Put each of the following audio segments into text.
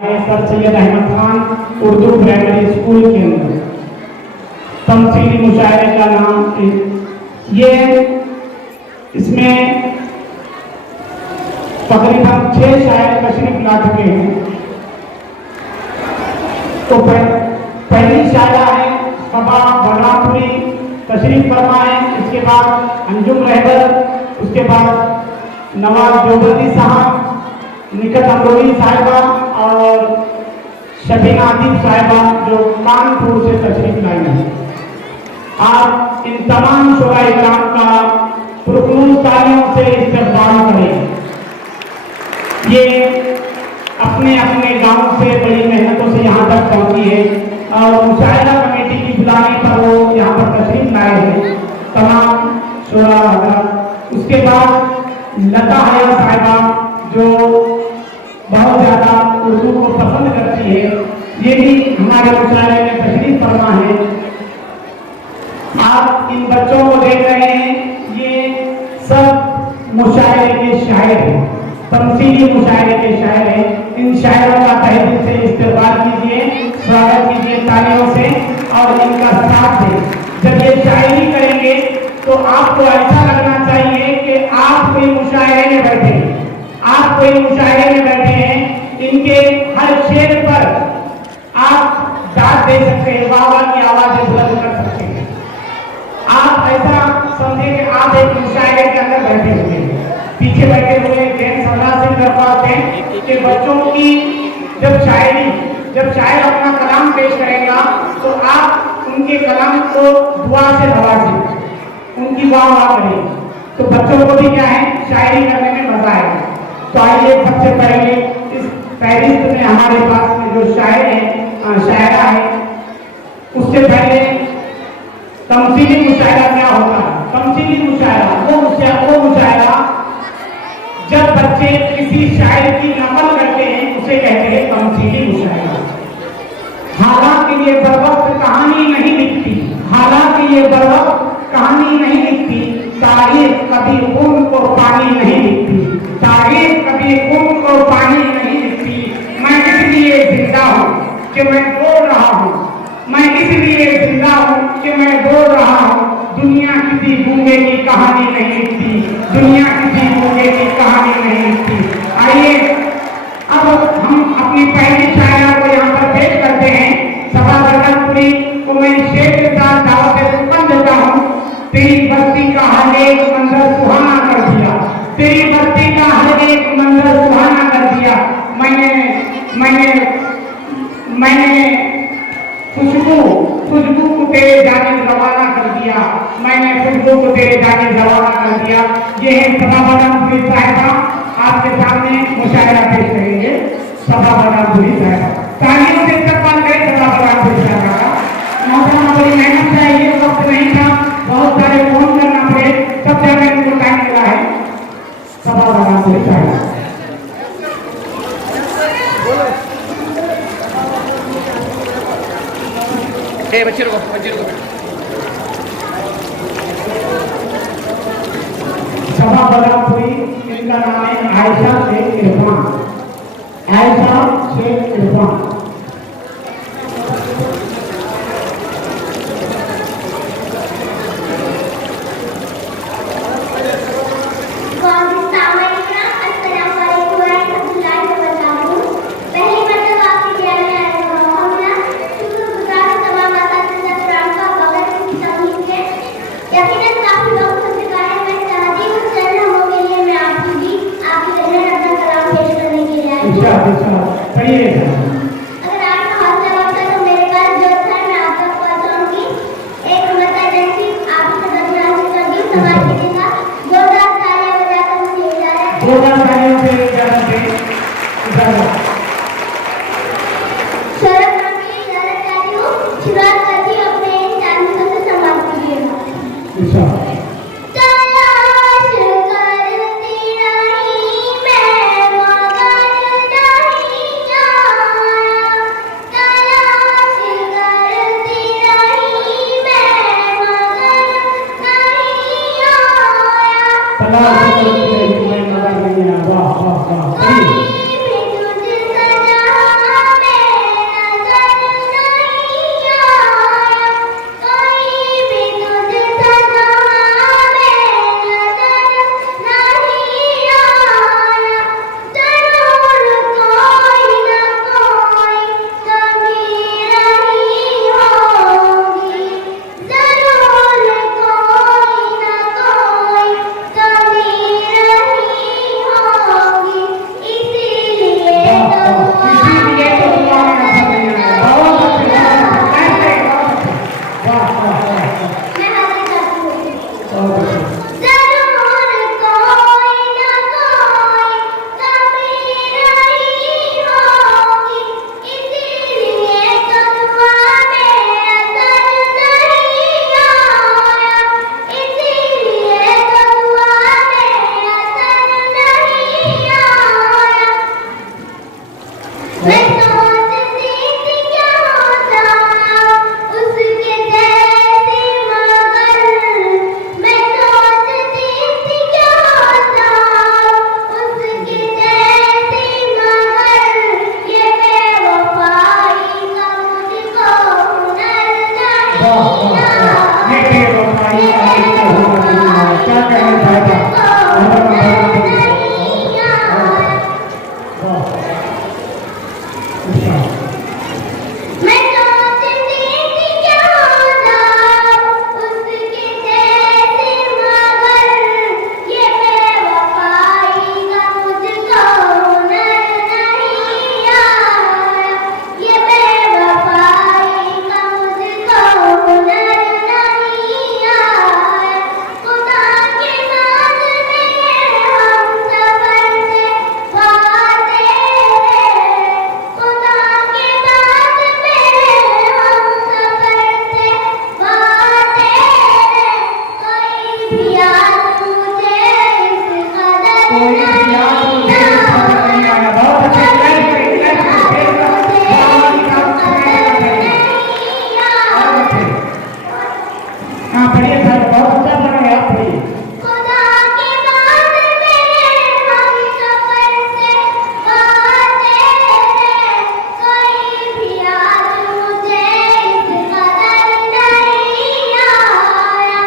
Sir Syed Ahmad Khan Urdu primary school के अंदर तमसीली मुशायरे का नाम ये इसमें तकरीबन 6 शायर तशरीफ ला चुके हैं। तो पहली शायरा है सबा बलरामपुरी तशरीफ फरमा है। इसके बाद अंजुम रहबर, उसके बाद नवाज जोबर्दी साहब, निकत अमरोही साहिबा और शबीना आदिब साहिबा जो कानपुर से तशरीफ लाई है। आप इन तमाम शुरा इकराम का पुरखलूस तालियों से इस्तकबाल करें। ये अपने अपने गांव से बड़ी मेहनतों से यहाँ तक पहुंची है और मुशायरा कमेटी की बुलाने पर वो यहाँ पर तशरीफ लाए हैं तमाम शुरा हज़रात। उसके बाद लता हया साहिबा जो बहुत ज़्यादा उर्दू को पसंद करती है, ये भी हमारे मुशायरे में तशरीफ फरमा है। आप इन बच्चों को देख रहे हैं, ये सब मुशायरे के शायर हैं, तमसीली मुशायरे के शायर हैं। इन शायरों का तहे दिल से इस्तकबाल कीजिए, स्वागत कीजिए तालियों से और इनका साथ दें। जब ये शायरी करेंगे तो आपको ऐसा लगना चाहिए कि आप कोई मुशायरे में बैठे हैं, आप कोई मुशायरे में बैठे हैं। इनके हर शेर पर आप दाद दे सकते हैं, वाह वाह की आवाजें बुलंद कर सकते हैं। आप ऐसा समझे कि आप एक मुशायरे के अंदर बैठे हुए हैं। पीछे बैठे हुए जैन सरदार सिंह दरबार हैं कि बच्चों की जब शायर अपना कलाम पेश करेगा तो आप उनके कलाम को दुआ से नवाजें, उनकी वाह वाह करें, तो बच्चों को भी क्या है शायरी करने में मजा आएगा। तो आइए सबसे पहले इस फहरिस्त में हमारे पास में जो शायर है, शायरा है, उससे पहले तमसीली मुशायरा क्या होता है? तमसीली मुशायरा वो मुशायरा जब बच्चे किसी शायर की नकल करते हैं उसे कहते हैं तमसीली मुशायरा। हालांकि ये बरवक्त कहानी नहीं लिखती, हालांकि ये बरवक्त कहानी नहीं लिखती, तारीख कभी खून को पानी नहीं लिखती, तारीख कभी खून को पानी नहीं लिखती। मैं इसलिए जिंदा हूँ कि मैं बोल रहा हूँ, मैं इसलिए जिंदा हूँ कि मैं बोल रहा हूँ। दुनिया किसी गूंगे की कहानी नहीं लिखती, दुनिया किसी गूंगे की कहानी नहीं लिखती। आइए अब हम अपनी पहली शायरा को यहाँ पर पेश करते हैं। सबा बलरामपुरी को मैं शेर के साथ दावत सुल्तान देता हूँ। तेरी बस्ती का हर एक मंजर सुहाना कर दिया, तेरी बस्ती का हर एक मंजर सुहाना कर दिया। मैंने खुशबू को तेरे जाने रवाना कर दिया, मैंने खुशबू को तेरे जाने रवाना कर दिया। ये है सबा बलरामपुरी साहिबा, आपके सामने मुशायरा पेश करेंगे। सबा बलरामपुरी साहिबा, तालियों से इस्तकबाल करें सबा बलरामपुरी साहिबा का। मोहतरमा बड़ी मेहनत से ये वक्त नहीं था, बहुत सारे फोन करना पड़े, सब जगह इनको टाइम मिला है। सबा बलरामपुरी साहिबा। बच्चे रुको। सबा बलरामपुरी, इनका नाम है आयशा शेख इरफान, आयशा शेख इरफान। पढ़िए अगर आपका हौसला बख्शा तो मेरे पास जो था मैं आप तक पहुंचाऊंगी। एक इमरजेंसी आपसे दरख्वास्त कर दी, समाज कीजिएगा। जोरदार तालियां बजाकर मुझे इजाजत। जोरदार तालियों से इजाजत दें। शरफ रखिए, इजाजत चाहती हूँ। शुरुआत करती हूँ अपने इन चार मिनटों से, समाज कीजिएगा। वाह वाह वाह। कोई भी याद मुझे समझ नहीं आया। बहुत अच्छे क्लैप करें, क्लैप करें, बाबा की बात सुनाएगा चाहिए। और अच्छे। हाँ पढ़िए सर, बहुत अच्छा पढ़ रहे आप, पढ़िए। खुदा के बाद तेरे हम सफर से बातें हैं, कोई भी आज मुझे इस कदर नहीं आया,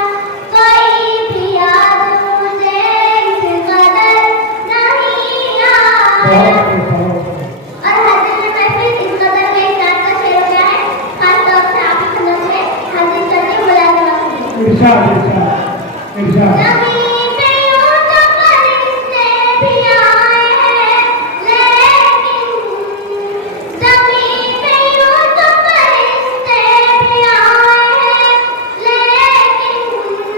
कोई भी आज मुझे इस कदर नहीं आया। और हाजिर में महफिल इस कदर के इस्लाम का शेर हो गया है, खासतौर से आप ही समझ में हाजिर करके बुलाने वाले। इरशाद इरशाद इरशाद। ज़मीन पे यूं तो फरिश्ते भी आए हैं, लेकिन ज़मीन पे यूं तो फरिश्ते भी आए हैं, लेकिन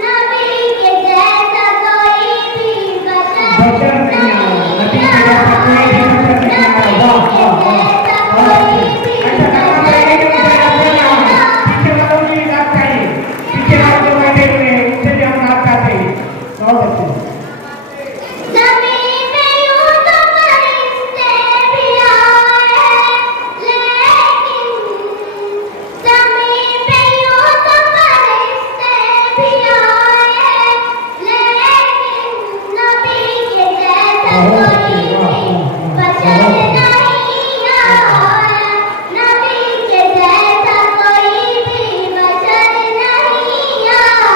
नबी के जैसा कोई भी बशर नहीं आया, नबी के जैसा कोई भी बशर नहीं आया। वाह वाह वाह, बहुत अच्छे। ऐसा करना चाहिए कि मुझे अपने यहाँ पीछे वालों की भी बात चाहिए, पीछे वाले जो बैठे हुए हैं उनसे भी हम बात करते हैं। बहुत अच्छे। ज़मीन पे यूं तो फरिश्ते भी आए हैं, लेकिन ज़मीन पे यूं तो फरिश्ते भी आए हैं, लेकिन नबी के जैसा कोई भी बशर नहीं आया, नबी के जैसा कोई भी बशर नहीं आया।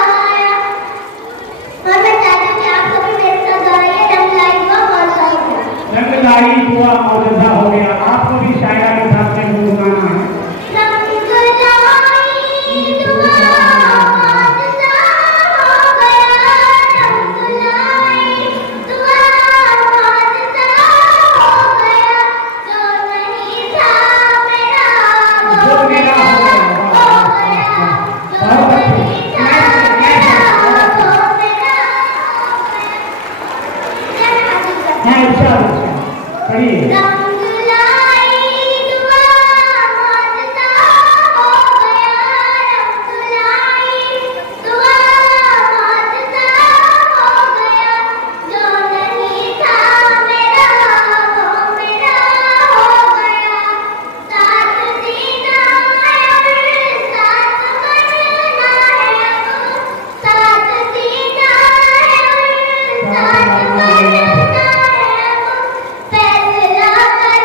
और मैं चाहती हूँ कि आप सभी मेरे साथ दोहराइए, रंग लाई हुआ मौजूदा हो गया। रंग लाई हुआ मौजूदा हो गया। आपको भी शायरा के साथ में गुनगुनाना है। रंग लाई दुआ मौजूदा हो गया, रंग लाई दुआ मौजूदा हो गया, जो नहीं था मेरा वो मेरा हो गया, जो नहीं था मेरा वो मेरा हो गया। हाँ इरशाद इरशाद, पढ़िए। रंग लाई दुआ मौजूदा हो गया, रंग लाई दुआ मौजूदा हो गया, जो नहीं था मेरा वो मेरा हो गया। साथ जीना है और साथ मरना है अब, साथ जीना है और साथ मरना है अब, फैसला कर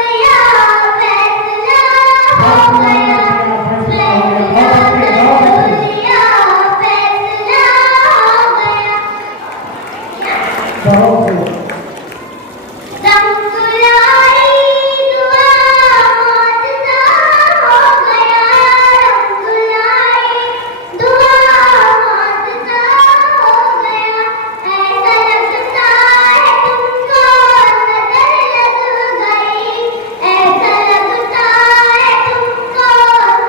लिया, फैसला हो गया, फैसला कर लिया, फैसला हो गया। बहुत खूब। रंग लाई दुआ मौजूदा हो गया, रंग लाई दुआ मौजूदा हो गया। ऐसा लगता है तुमको नजर लग गई, ऐसा लगता है तुमको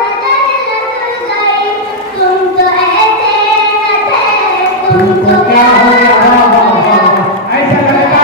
नजर लग गई, तुम तो ऐसे न थे, तुम तो क्या हो गया? वाह वाह वाह, ऐसा लगता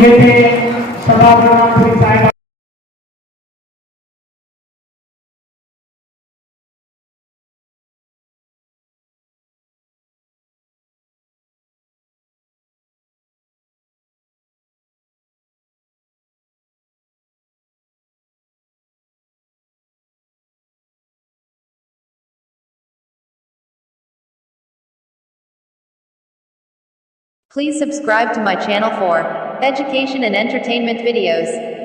ये थे सभापति साहब। Please subscribe to my channel for education and entertainment videos.